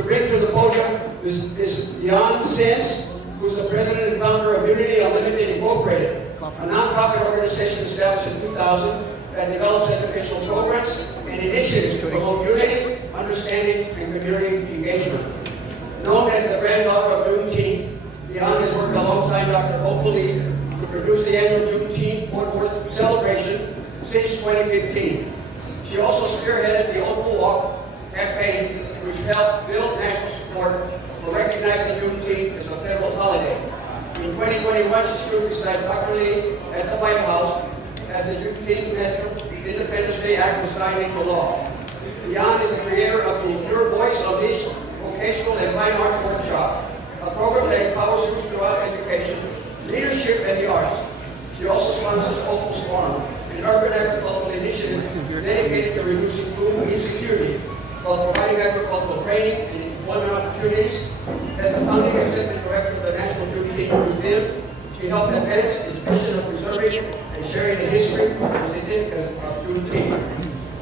To bring to the podium is Dione who's the president and founder of Unity Unlimited Incorporated, a nonprofit organization established in 2000 that develops educational programs and initiatives to promote unity, understanding, and community engagement. Known as the granddaughter of Juneteenth, Dione has worked alongside Dr. Hope Lee to produce the annual Juneteenth Fort Worth celebration since 2015. She also spearheaded the Opal Walk campaign, which helped build national support for recognizing Juneteenth as a federal holiday. In 2021, she stood beside Dr. Lee at the White House as the Juneteenth National Independence Day Act was signed into law. Dione is the creator of the Your Voice Unleashed Vocational and Fine Arts Workshop, a program that empowers youth throughout education, leadership, and the arts. She also sponsors Opal's Farm, an urban agricultural initiative dedicated to reducing food insecurity while providing agricultural training and employment opportunities. As the founding executive director of the National Juneteenth Museum, she helped advance its mission of preserving and sharing the history and significance of Juneteenth.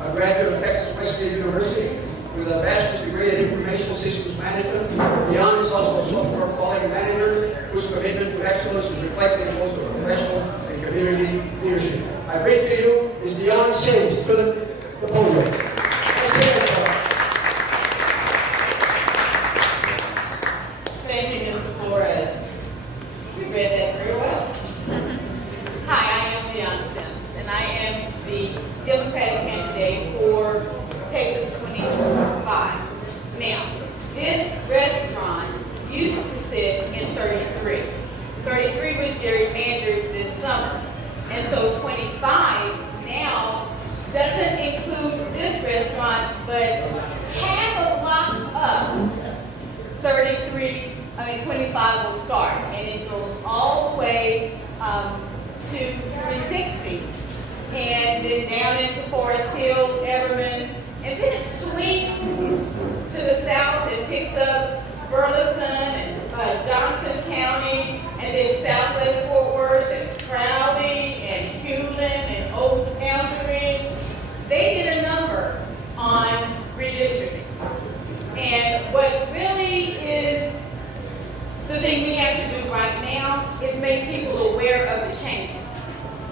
A graduate of Texas Wesleyan University with a bachelor's degree in information systems management, Dione is also a software quality manager whose commitment to excellence is reflected in both her professional and community leadership. I bring to you is Dione Sims to the podium. Thank you, Mr. Flores. You read that very well. Hi, I am Dione Sims, and I am the Democratic candidate for Texas 25. Now, this restaurant used to sit in 33. 33 was gerrymandered this summer, and so 25 now doesn't include this restaurant, but half a block up, 25 will start, and it goes all the way to 360, and then down into Forest Hill, Everman, and then it swings to the south and picks up Burleson and Johnson County, and then Southwest Fort Worth and Crowley and Hewlin and Old County. They did a number on redistricting. And what really is the thing we have to do right now is make people aware of the changes.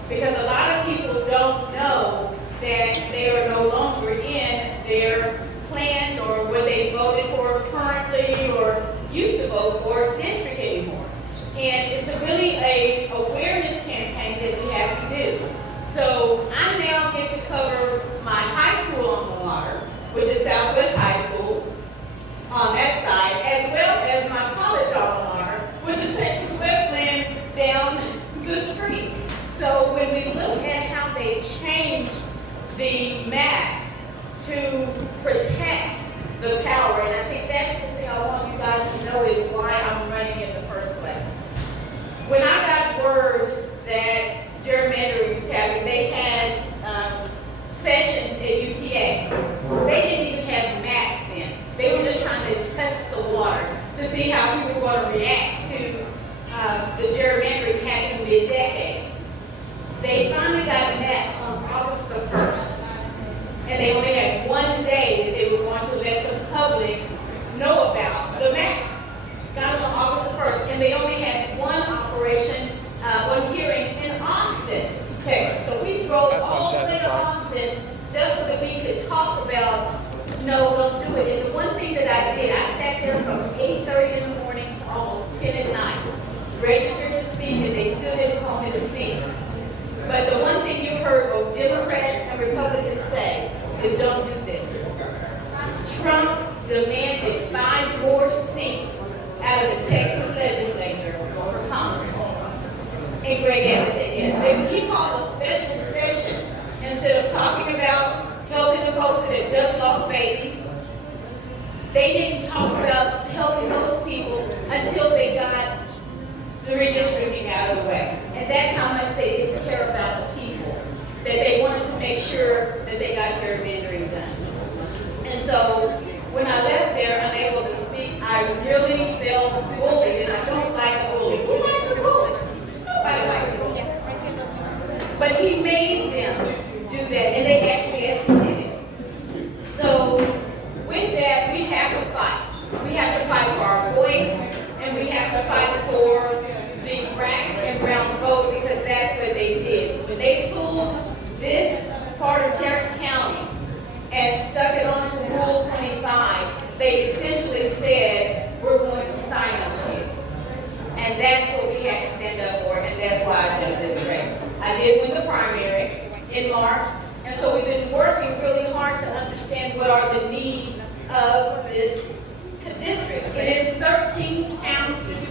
Because a lot of people don't know that they are no longer in their planned or what they voted for currently or used to vote for district anymore. And it's really a awareness campaign that we have to do. So I now get to cover my high school on the water, which is Southwest High School, on that side, as well as my college alma mater, which is Texas Wesleyan down the street. So when we look at how they changed the map to protect the power, and I think that's the thing I want you guys to know is why I'm running in the first place. When I got word that gerrymandering was happening, they had sessions at UTA. They didn't even have maps in. They were just trying to test the water to see how people were going to react to the gerrymandering happening mid-decade. They finally got maps on August the 1st. And they only had one day that they were going to let the public know about the maps. Got them on August the 1st. And they only had one operation, one hearing in Austin, Texas. So we drove all the way to Austin just so that we could talk about, no, don't do it. And the one thing that I did, I sat there from 8:30 in the morning to almost 10 at night, registered to speak, and they still didn't call me to speak. But the one thing you heard both Democrats and Republicans say is don't do this. Trump demanded 5 more seats out of the Texas legislature for Congress. And Greg Abbott said yes. He called a special session instead of talking about helping the folks that had just lost babies. They didn't talk about helping those people until they got the redistricting out of the way. And that's how much they didn't care about the people, that they wanted to make sure that they got gerrymandering done. And so when I left there unable to speak, I really felt bullied, and I don't like a bully. Who likes a bully? Nobody likes a bully. But he made them do that, and they acquiesced and did it. So with that, we have to fight. stuck it on to Rule 25, they essentially said, we're going to silence you. And that's what we had to stand up for, and that's why I did the race. I did win the primary in March, and so we've been working really hard to understand what are the needs of this district. It is 13 counties,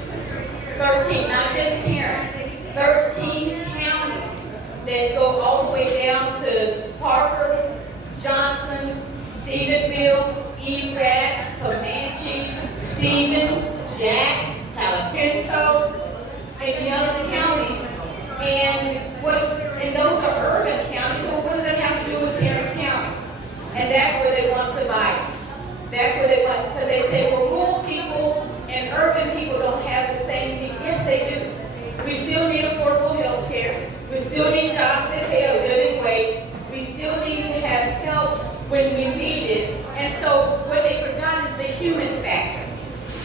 13, not just Tarrant, 13 counties that go all the way down to Parker, Johnson, Stephenville, Erath, Comanche, Stevens, Jack, Palo Pinto, and young counties. And those are urban counties, so what does that have to do with Tarrant County? And that's where they want to buy us. That's where they want, because they say, well, rural people and urban people don't have the same need. Yes, they do. We still need affordable health care. We still need jobs that pay a living wage. We still need to have help when we need it. And so what they forgot is the human factor.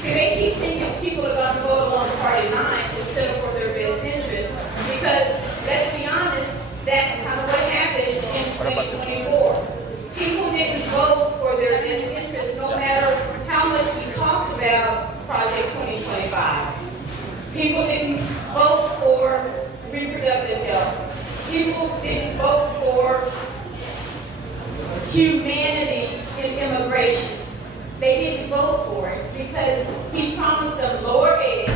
See, they keep thinking people are going to vote along party lines instead of for their best interest. Because, let's be honest, that's kind of what happened in 2024. People didn't vote for their best interest no matter how much we talked about Project 2025. People didn't vote for reproductive health. People didn't vote for humanity in immigration. They didn't vote for it because he promised them lower eggs,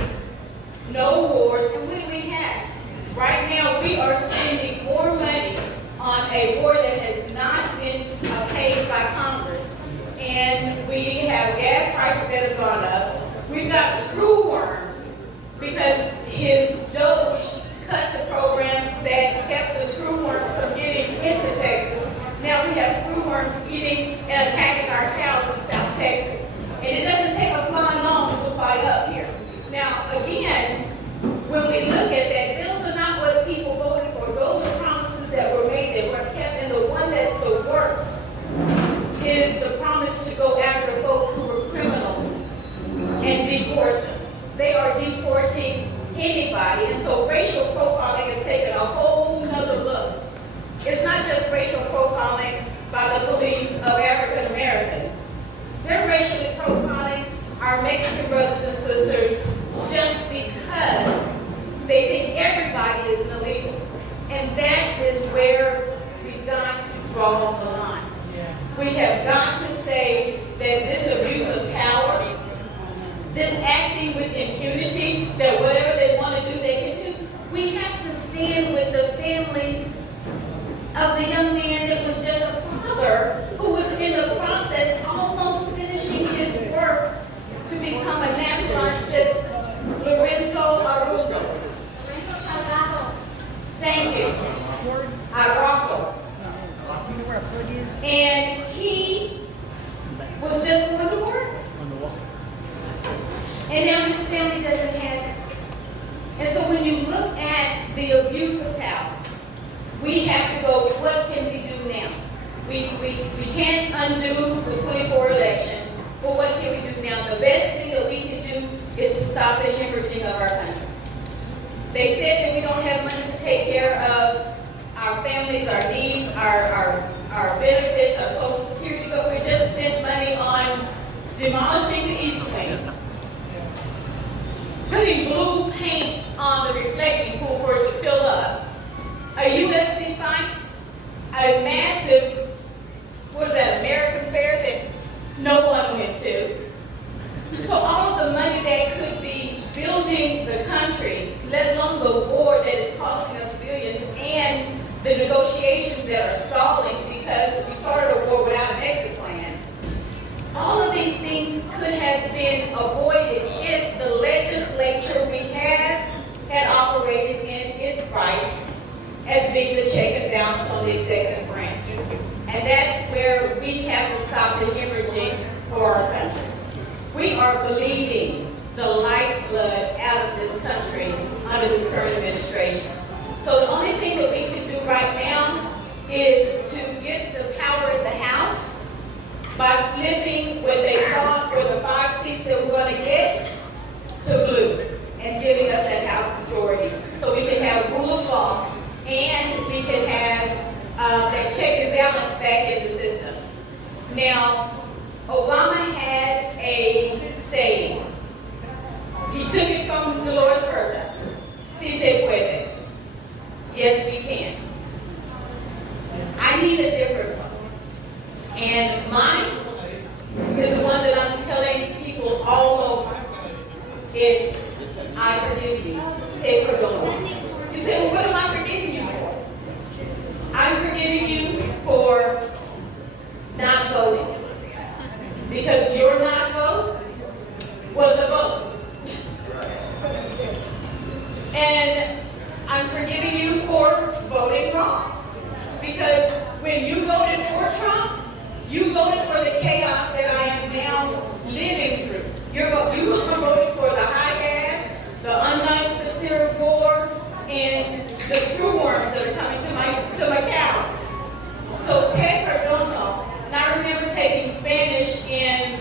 no wars, and what do we have? Right now, we are spending more money on a war that has not been paid by Congress. And we have gas prices that have gone up. We've got screw worms because his Doge cut the programs that kept the screw worms from getting into Texas. Now we have screw worms eating and attacking our cows in South Texas. And it doesn't take us long to fight up here. Now, again, when we look at that, those are not what people voted for. Those are promises that were made that were kept, and the one that's the worst is the promise to go after folks who were criminals and deport them. They are deporting anybody, and so racial profiling has taken a whole nother look. It's not just racial profiling by the police of African Americans. They're racially profiling our Mexican brothers and sisters just because they think everybody is illegal. And that is where we've got to draw the line. We have got to say that this abuse of power, this acting with impunity, that whatever they want to do, they can do. We have to stand with the family of the young man that was just a father who was in the process almost finishing his work to become a naturalized citizen. Lorenzo Araujo. Thank you. Araujo. And he was just going to work. And now his family doesn't have it. And so when you look at the abuse of power, we have to go, what can we do now? We can't undo the 24 election, but what can we do now? The best thing that we can do is to stop the hemorrhaging of our country. They said that we don't have money to take care of our families, our needs, our benefits, our Social Security, but we just spent money on demolishing the East Wing, putting blue paint on the reflecting pool for it to fill up, a UFC fight, a massive, what is that, American Fair that no one went to. So all of the money that could be building the country, let alone the war that is costing us billions, and the negotiations that are stalling because we started a war without an exit plan. All of these things could have been avoided if the legislature we had operated in its rights as being the check and balance on the executive branch. And that's where we have to stop the hemorrhaging for our country. We are bleeding the lifeblood out of this country under this current administration. So the only thing that we can do right now is to get the power in the House by flipping what they thought were the 5 seats that we're going to get to blue and giving us that House majority. So we can have rule of law and we can have that check and balance back in the system. Now, Obama had a saying. He took it from Dolores Herta. Si se puede. Yes, we can. I need a different one. And mine is the one that I'm telling people all over. It's, I forgive you. Te perdono. You say, well, what am I forgiving you for? I'm forgiving you for not voting. Because your not vote was a vote. And I'm forgiving you for voting wrong. Because when you voted for Trump, you voted for the chaos that I am now living through. You voted for the high gas, the unnice syrup war, and the screw worms that are coming to my cows. So te perdono. And I remember taking Spanish in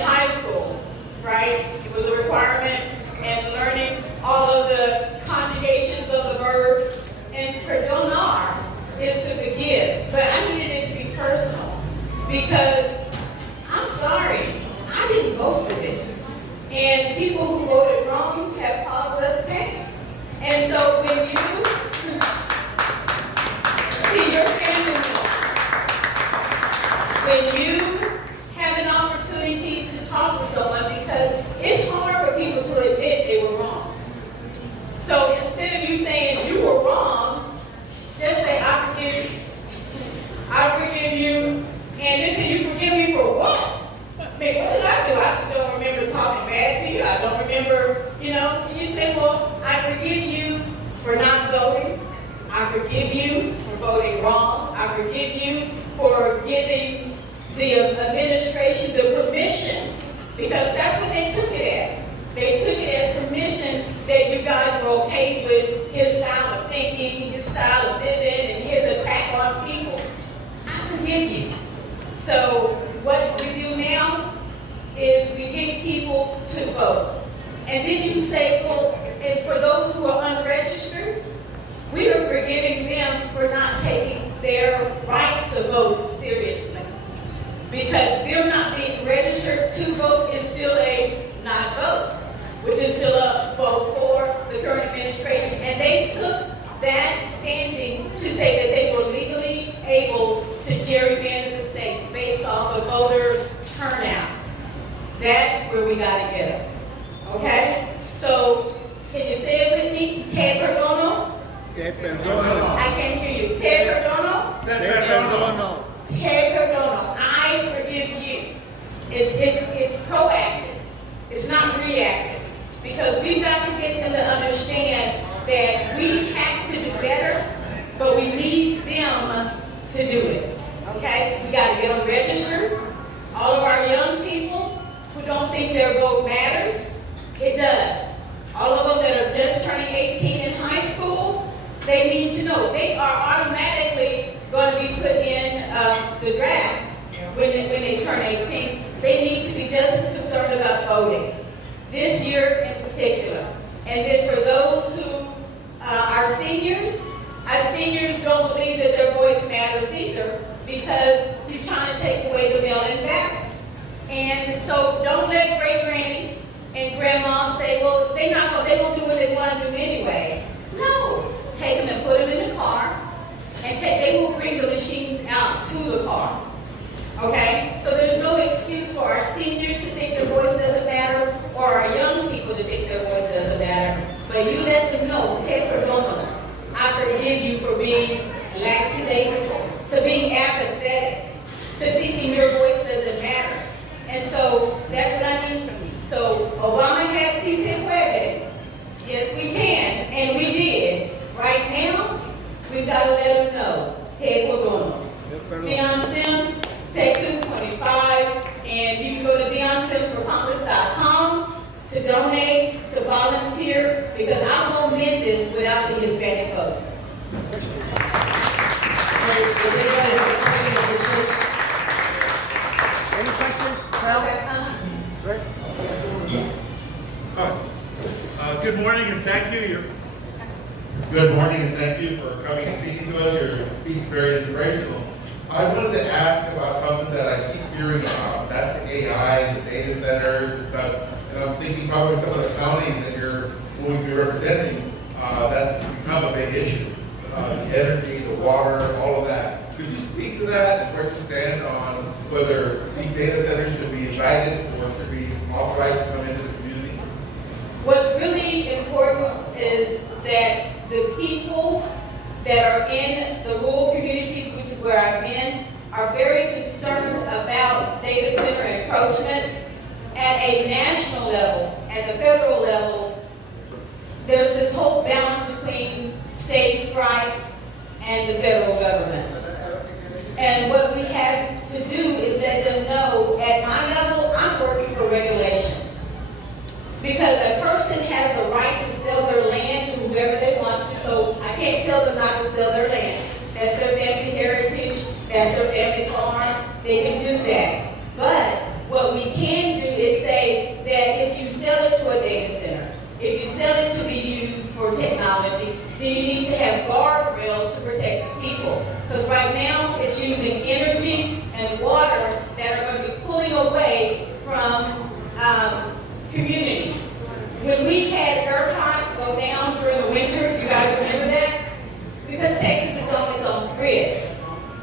high school, right? It was a requirement, and learning all of the conjugations of the verbs. And perdonar is to forgive. But I needed it to be personal because I'm sorry, I didn't vote for this. And people who voted wrong have caused us pain. And so when you see your family member, when you have an opportunity to talk to someone, because it's hard for people to admit they were wrong. So instead of you saying you were wrong, just say, I forgive you. I forgive you. And listen, you forgive me for what? I mean, what did I do? I don't remember talking bad to you. I don't remember, you say, well, I forgive you for not voting. I forgive you for voting wrong. I forgive you for giving the administration the permission, because that's what they took it as. They took it as permission that you guys were okay with his style of thinking, his style of living, and his attack on people. I forgive you. So what we do now is we get people to vote. And then you say, well, and for those who are unregistered, we are forgiving them for not taking their right to vote seriously. Because them not being registered to vote is still a not vote, which is still a vote for the current administration. And they took that standing to say that they were legally able to gerrymander the state based off of voter turnout. That's where we got to get them. Okay? So, can you say it with me? Te perdono? Te perdono. I can't hear you. Te perdono? Te perdono. Te perdono. I forgive you. It's proactive. It's not reactive. Because we've got to get them to understand that we have to do better, but we need them to do it. Okay? We got to get them registered. All of our young people who don't think their vote matters, it does. All of them that are just turning 18 in high school, they need to know they are automatically going to be put in the draft when they turn 18. They need to be just as concerned about voting this year in particular. And then for those who are seniors, our seniors don't believe that their voice matters either, because he's trying to take away the mail-in ballot. And so don't let great granny and grandma say, well, they won't do what they want to do anyway. No, take them and put them in the car, and they will bring the machines out to the car. Okay? So there's no excuse for our seniors to think their voice doesn't matter, or our young people to think their voice doesn't matter. But you let them know, te perdono. I forgive you for being lackadaisical, to being apathetic, to thinking your voice doesn't matter. And so that's what I need from you. So Obama has si se puede. Yes, we can, and we did. Right now, we've got to let them know, te perdono. Dione Sims, Texas 25, and you can go to DionSimsForCongress.com to donate, to volunteer, because I won't mend this without the Hispanic vote. Any questions? Rick? Good morning and thank you. Good morning and thank you for coming and speaking to us. Your speech is very inspirational. I wanted to ask about something that I keep probably some of the counties that you're going to be representing, that's become a big issue. The energy, the water, all of that. Could you speak to that and where you stand on whether these data centers should be invited or should be authorized to come into the community? What's really important is that the people that are in the rural communities, which is where I'm in, are very concerned about data center encroachment at a national level, at the federal level. There's this whole balance between states' rights and the federal government. And what we have to do is let them know, at my level, I'm working for regulation. Because a person has a right to sell their land to whoever they want to, so I can't tell them not to sell their land. That's their family heritage, that's their family farm, they can do that. But what we can do is say that if you sell it to a data center, if you sell it to be used for technology, then you need to have guardrails to protect the people. Because right now, it's using energy and water that are going to be pulling away from communities. When we had ERCOT go down during the winter, you guys remember that? Because Texas is on its own grid.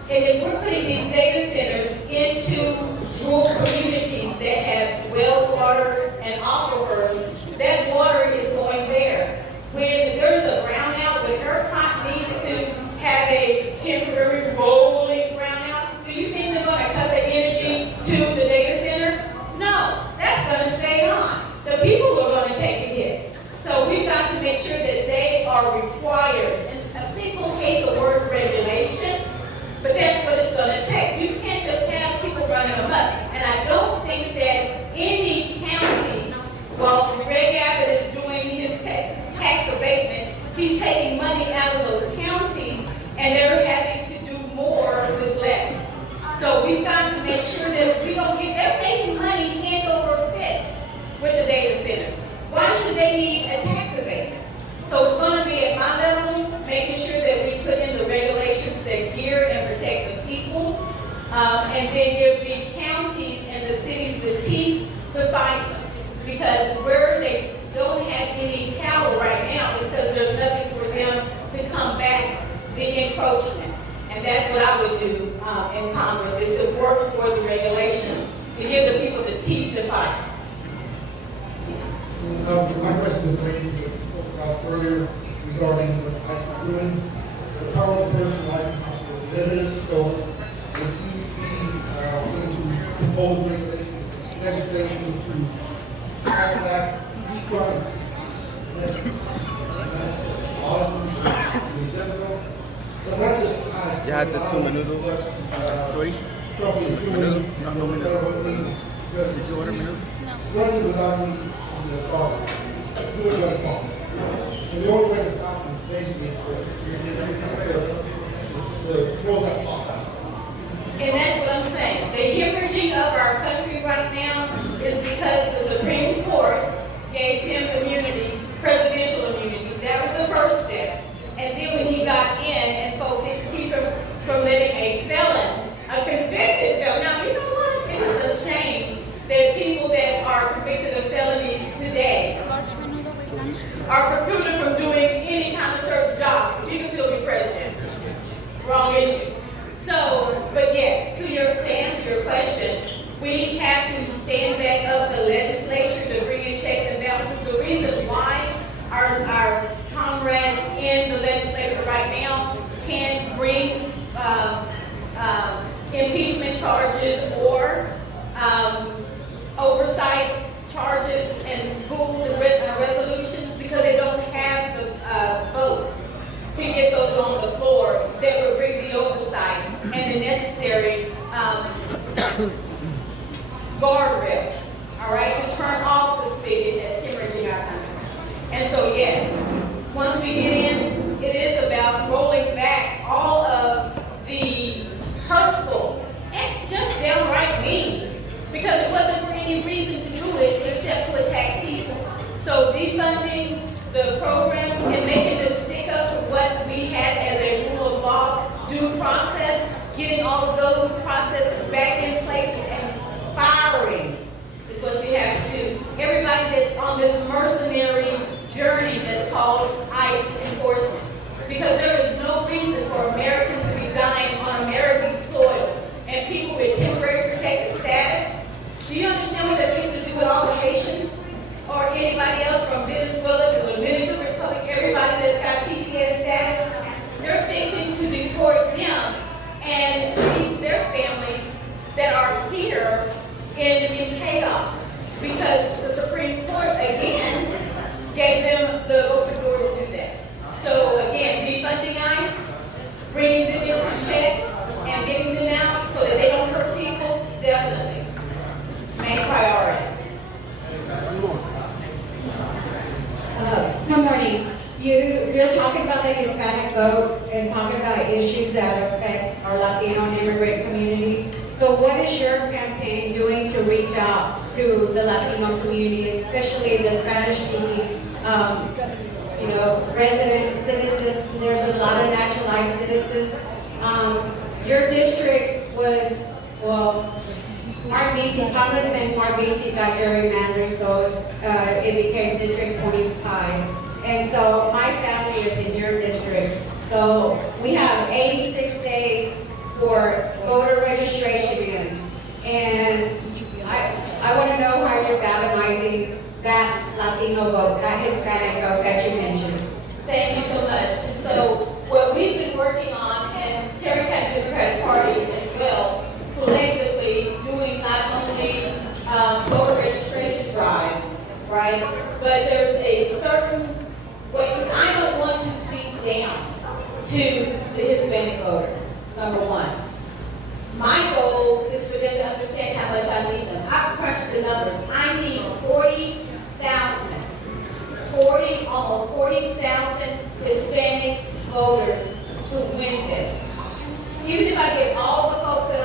And if we're putting these data centers into rural communities that have well water and aquifers, that water is going there. When there's a brownout, when ERCOT needs to have a temporary rolling brownout, do you think they're going to cut the energy to the data center? No, that's going to stay on. The people are going to take a hit. So we've got to make sure that they are required. And people hate the word regulation, but that's what it's going to take. You can't just have people running amok. And I don't think that any county, while Greg Abbott is doing his tax abatement, he's taking money out of those counties, and they're having to do more with less. So we've got to make sure that we don't get, they're making money hand over fist with the data centers. Why should they need a tax abatement? So it's going to be at my level, making sure that we put in the regulations that gear and protect the people, and then give the counties and the cities the teeth to fight them. Because where they don't have any power right now is because there's nothing for them to combat the encroachment. And that's what I would do in Congress, is to work for the regulations, to give the people the teeth to fight. My question is related to what you spoke about earlier regarding what I was doing. The power of the person like limited, so if you be willing to propose legislation to act back structure, Ya had the 2 Menudo. Chorizo? Menudo? No, Menudo. Did you order Menudo? Running without any the authority. Do it like that. And the only way to stop them is basically to close that box out. And that's what I'm saying. The hemorrhaging of our country right now is because the Supreme Court gave him immunity, presidential immunity. That was the first step. And then when he got in, and folks didn't keep him from letting a felon, a convicted felon. Now, you know what? It is a shame that people that are convicted of felonies today are precluded from doing any kind of certain job. You can still be president. Wrong issue. So, but yes, to answer your question, we have to stand back up the legislature to bring in checks and balances. The reason why our comrades in the legislature right now can bring impeachment charges or oversight charges and rules and resolutions, because they don't have the votes to get those on the floor that would bring the oversight and the necessary guardrails, all right, to turn off the spigot that's hemorrhaging our country. And so yes, once we get in, it is about rolling back all of the hurtful and just downright mean, because it wasn't for any reason to do it except to attack people. So defunding the programs and making them stick up to what we had as a rule of law, due process, getting all of those processes back in place and firing is what you have to do. Everybody that's on this anybody else from Venezuela to the Dominican Republic, everybody that's got TPS status, they're fixing to deport them and leave their families that are here in chaos. Because the Supreme Court, again, gave them the open door to do that. So again, defunding ICE, bringing them into check, and getting them out so that they don't hurt people, definitely. Main priority. Good morning. You're talking about the Hispanic vote and talking about issues that affect our Latino and immigrant communities. So what is your campaign doing to reach out to the Latino community, especially the Spanish-speaking, residents, citizens? There's a lot of naturalized citizens. Your district was, Congressman Mark Beasley got gerrymandered, so it became District 45. And so my family is in your district. So we have 86 days for voter registration in. And I want to know how you're galvanizing that Latino vote, that Hispanic vote that you mentioned. Thank you so much. And so what we've been working on, and Terry County Democratic Party as well, collectively doing not only voter registration drives, right? But there's a certain way, because I don't want to speak down to the Hispanic voter, number one. My goal is for them to understand how much I need them. I've crunched the numbers. I need almost 40,000 Hispanic voters to win this. Even if I get all the folks that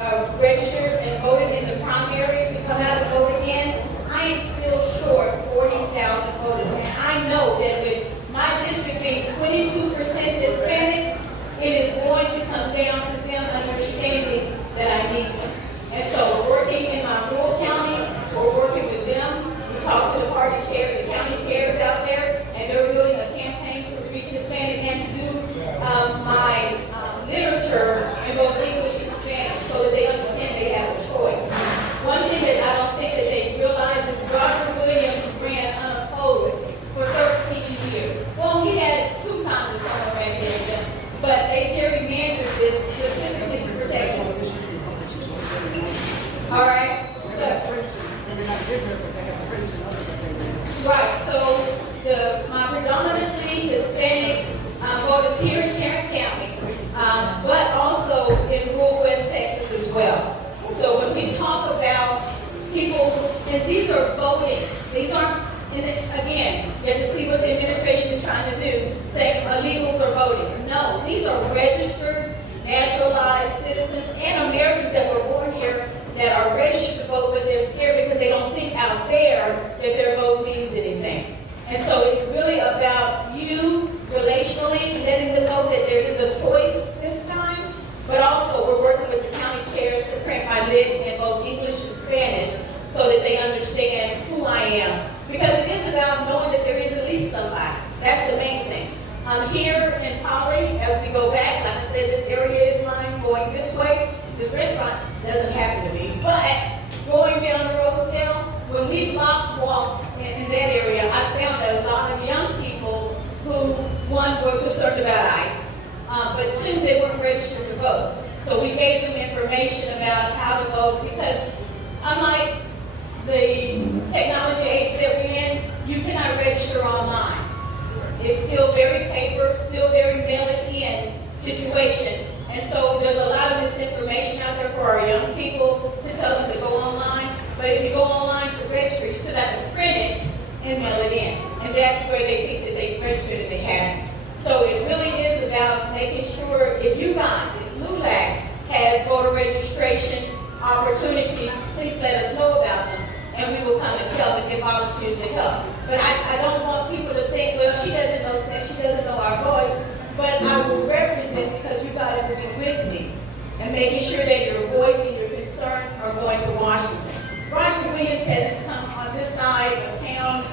are registered and voted in the primary to come out and vote again, I am still short 40,000 voters. And I know that with my district being 22% Hispanic, it is going to come down to them understanding that I need them. And so working in my rural counties, we're working with them. We talk to the party chairs, the county chairs out there, and they're building a campaign to reach Hispanic and to do my literature in both English and Spanish so that they understand they have a choice. One thing that I don't think that they realize is Roger Williams ran unopposed for 13 years. Well, he had 2 times the summer ran against him, but they gerrymandered this specifically to protect him. All right? Right, so my predominantly Hispanic voters here in Tarrant County, but also in rural West Texas as well. So when we talk about people, and these are voting, these aren't, again, you have to see what the administration is trying to do, saying illegals are voting. No, these are registered, naturalized citizens and Americans that were born here that are registered to vote, but they're scared because they don't think out there that their vote means anything. And so it's really about you relationally letting them know that there is a choice this time, but also we're working with the county chairs to print my lid in both English and Spanish so that they understand who I am. Because it is about knowing that there is at least somebody. That's the main thing. Here in Poly, as we go back, like I said, this area is mine going this way. This restaurant doesn't happen to be, but going down the Rosedale, when we walked in that area, I found a lot of young people who, one, were concerned about ICE, but 2, they weren't registered to vote. So we gave them information about how to vote because unlike the technology age that we're in, you cannot register online. It's still very paper, still very mail-it-in situation. And so there's a lot of misinformation out there for our young people to tell them to go online. But if you go online to register, you still have to print it and mail it in. And that's where they think that they registered and they haven't. So it really is about making sure if you guys, if LULAC has voter registration opportunities, please let us know about them. And we will come and help and get volunteers to help. But I don't want people to think, well, she doesn't know Spanish, she doesn't know our voice. But I will represent because you guys will be with me and making sure that your voice and your concerns are going to Washington. Roger Williams hasn't come on this side of town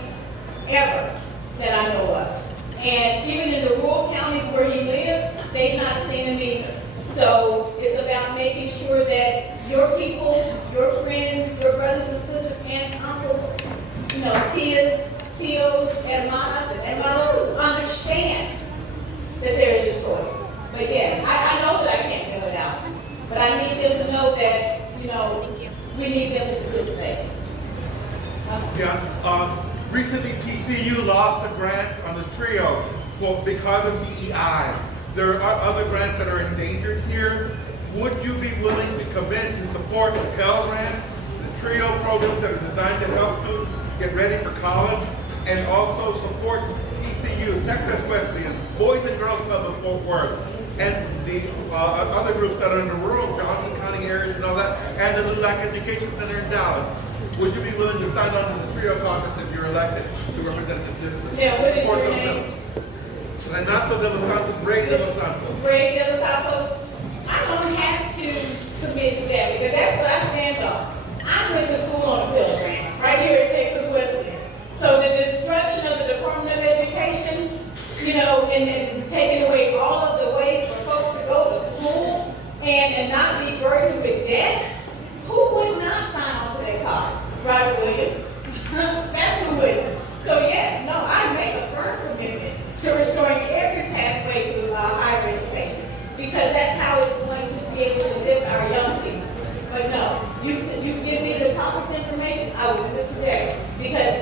ever that I know of. And even in the rural counties where he lives, they've not seen him either. So it's about making sure that your people, your friends, your brothers and sisters, aunts, uncles, tias, tios, hermanas, and hermanos understand that there is a choice. But yes, I know that I can't fill it out, but I need them to know that, you know, we need them to participate. Yeah, recently TCU lost a grant on the trio because of DEI. There are other grants that are endangered here. Would you be willing to commit to support the Pell Grant, the trio programs that are designed to help students get ready for college, and also support TCU, Texas Wesleyan, Boys and Girls Club of Fort Worth, and the other groups that are in the rural Johnson County areas and all that, and the LULAC Education Center in Dallas? Would you be willing to sign on to the trio caucus if you're elected to represent the district? Yeah, what is your name? Renato de los Santos, Ray de los Santos. Ray de los Santos. I don't have to commit to that because that's what I stand on. I went to school on a Pell Grant right here at Texas Wesleyan. So the destruction of the Department of Education, you know, and taking away all of the ways for folks to go to school and not be burdened with debt, who would not sign on to that cause? Robert Williams. That's who would. So yes, no, I make a firm commitment to restoring every pathway to higher education because that's how it's going to be able to lift our young people. But no, you give me the caucus information, I will do it today because